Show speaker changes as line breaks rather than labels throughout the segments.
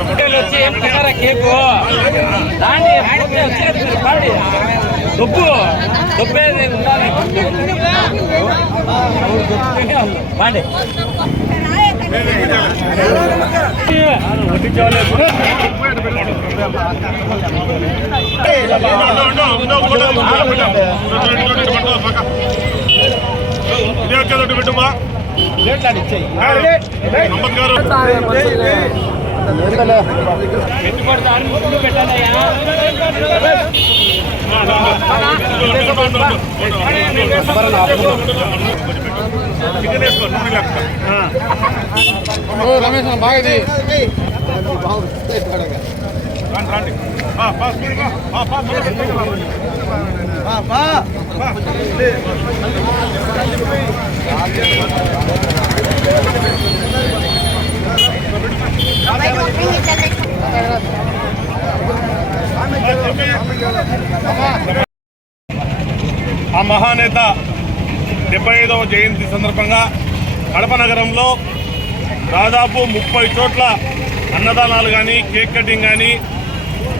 Hotel వచ్చి ఏం తిన్నారా కేకు దాన్ని పాడి డబ్బు డబ్బేది ఉండాలి పాండి
పెట్టుమా నమస్కారం
రమేష్ బాగా
రండి రండి ఆ మహానేత డెబ్బై ఐదవ జయంతి సందర్భంగా కడప నగరంలో దాదాపు ముప్పై చోట్ల అన్నదానాలు కానీ కేక్ కటింగ్ కానీ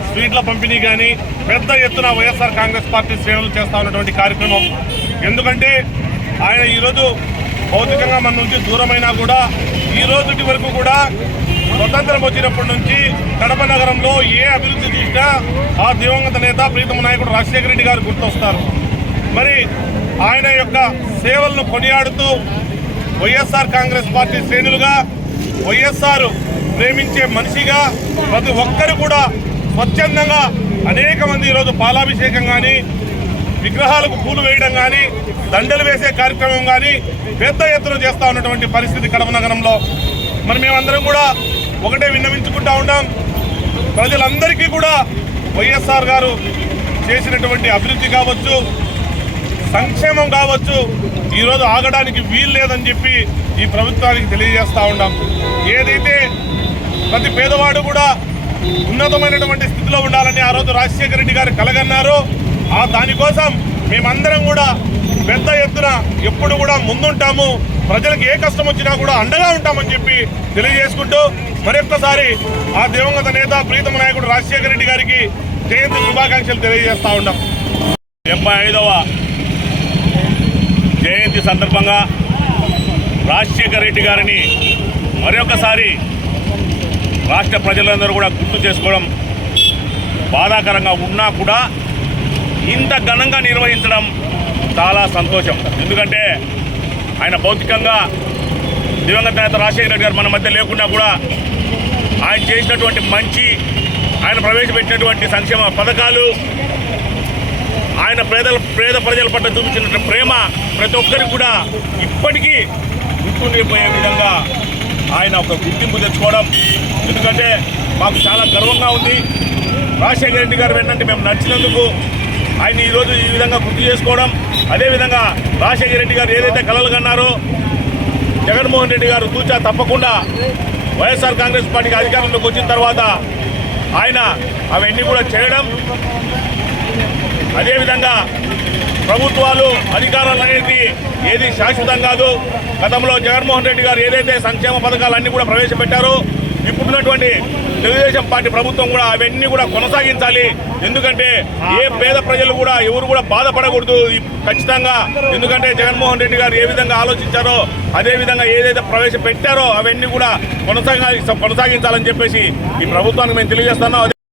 స్వీట్ల పంపిణీ కానీ పెద్ద ఎత్తున వైఎస్ఆర్ కాంగ్రెస్ పార్టీ శ్రేణులు చేస్తా ఉన్నటువంటి కార్యక్రమం. ఎందుకంటే ఆయన ఈరోజు భౌతికంగా మన నుంచి దూరమైనా కూడా ఈ రోజుటి వరకు కూడా స్వతంత్రం వచ్చినప్పటి నుంచి కడప నగరంలో ఏ అభివృద్ధి చూసినా ఆ దివంగత నేత ప్రీతమ నాయకుడు రాజశేఖర రెడ్డి గారు గుర్తొస్తారు. మరి ఆయన యొక్క సేవలను కొనియాడుతూ Y S R Congress Party శ్రేణులుగా YSR ప్రేమించే మనిషిగా ప్రతి ఒక్కరు కూడా స్వచ్ఛందంగా అనేక మంది ఈరోజు పాలాభిషేకం కానీ విగ్రహాలకు పూలు వేయడం కానీ దండలు వేసే కార్యక్రమం కానీ పెద్ద ఎత్తున చేస్తూ ఉన్నటువంటి పరిస్థితి కడప నగరంలో. మరి మేమందరం కూడా ఒకటే విన్నవించుకుంటా ఉన్నాం ప్రజలందరికీ కూడా వైఎస్ఆర్ గారు చేసినటువంటి అభివృద్ధి కావచ్చు సంక్షేమం కావచ్చు ఈరోజు ఆగడానికి వీలు లేదని చెప్పి ఈ ప్రభుత్వానికి తెలియజేస్తూ ఉన్నాం. ఏదైతే ప్రతి పేదవాడు కూడా ఉన్నతమైనటువంటి స్థితిలో ఉండాలని ఆ రోజు రాజశేఖర రెడ్డి గారు కలగన్నారు. ఆ దానికోసం మేమందరం కూడా పెద్ద ఎత్తున ఎప్పుడు కూడా ముందుంటాము. ప్రజలకు ఏ కష్టం వచ్చినా కూడా అండగా ఉంటామని చెప్పి తెలియజేసుకుంటూ మరొక్కసారి ఆ దివంగత నేత ప్రీతమ నాయకుడు రాజశేఖర రెడ్డి గారికి జయంతి శుభాకాంక్షలు తెలియజేస్తా ఉన్నాం. డెబ్బై ఐదవ జయంతి సందర్భంగా రాజశేఖర రెడ్డి గారిని మరొకసారి రాష్ట్ర ప్రజలందరూ కూడా గుర్తు చేసుకోవడం బాధాకరంగా ఉన్నా కూడా ఇంత ఘనంగా నిర్వహించడం చాలా సంతోషం. ఎందుకంటే ఆయన భౌతికంగా దివంగత నేత రాజశేఖర రెడ్డి గారు మన మధ్య లేకున్నా కూడా ఆయన చేసినటువంటి మంచి ఆయన ప్రవేశపెట్టినటువంటి సంక్షేమ పథకాలు ఆయన పేదల పేద ప్రజల పట్ల చూపించినటువంటి ప్రేమ ప్రతి ఒక్కరికి కూడా ఇప్పటికీ గుర్తుండిపోయే విధంగా ఆయన ఒక గుర్తింపు తెచ్చుకోవడం. ఎందుకంటే మాకు చాలా గర్వంగా ఉంది. రాజశేఖర రెడ్డి గారు వెన్నంటే మేము నడిచినందుకు ఆయన ఈరోజు ఈ విధంగా గుర్తు చేసుకోవడం అదేవిధంగా రాజశేఖర రెడ్డి గారు ఏదైతే కలలు కన్నారో జగన్మోహన్ రెడ్డి గారు తూచా తప్పకుండా వైఎస్ఆర్ కాంగ్రెస్ పార్టీకి అధికారంలోకి వచ్చిన తర్వాత ఆయన అవన్నీ కూడా చేయడం. అదేవిధంగా ప్రభుత్వాలు అధికారాలు అనేది ఏది శాశ్వతం కాదు. గతంలో జగన్మోహన్ రెడ్డి గారు ఏదైతే సంక్షేమ పథకాలన్నీ కూడా ప్రవేశపెట్టారో ఇప్పుడున్నటువంటి తెలుగుదేశం పార్టీ ప్రభుత్వం కూడా అవన్నీ కూడా కొనసాగించాలి. ఎందుకంటే ఏ పేద ప్రజలు కూడా ఎవరు కూడా బాధపడకూడదు. ఖచ్చితంగా ఎందుకంటే జగన్మోహన్ రెడ్డి గారు ఏ విధంగా ఆలోచించారో అదే విధంగా ఏదైతే ప్రవేశపెట్టారో అవన్నీ కూడా కొనసాగా కొనసాగించాలని చెప్పేసి ఈ ప్రభుత్వానికి మేము తెలియజేస్తున్నాం.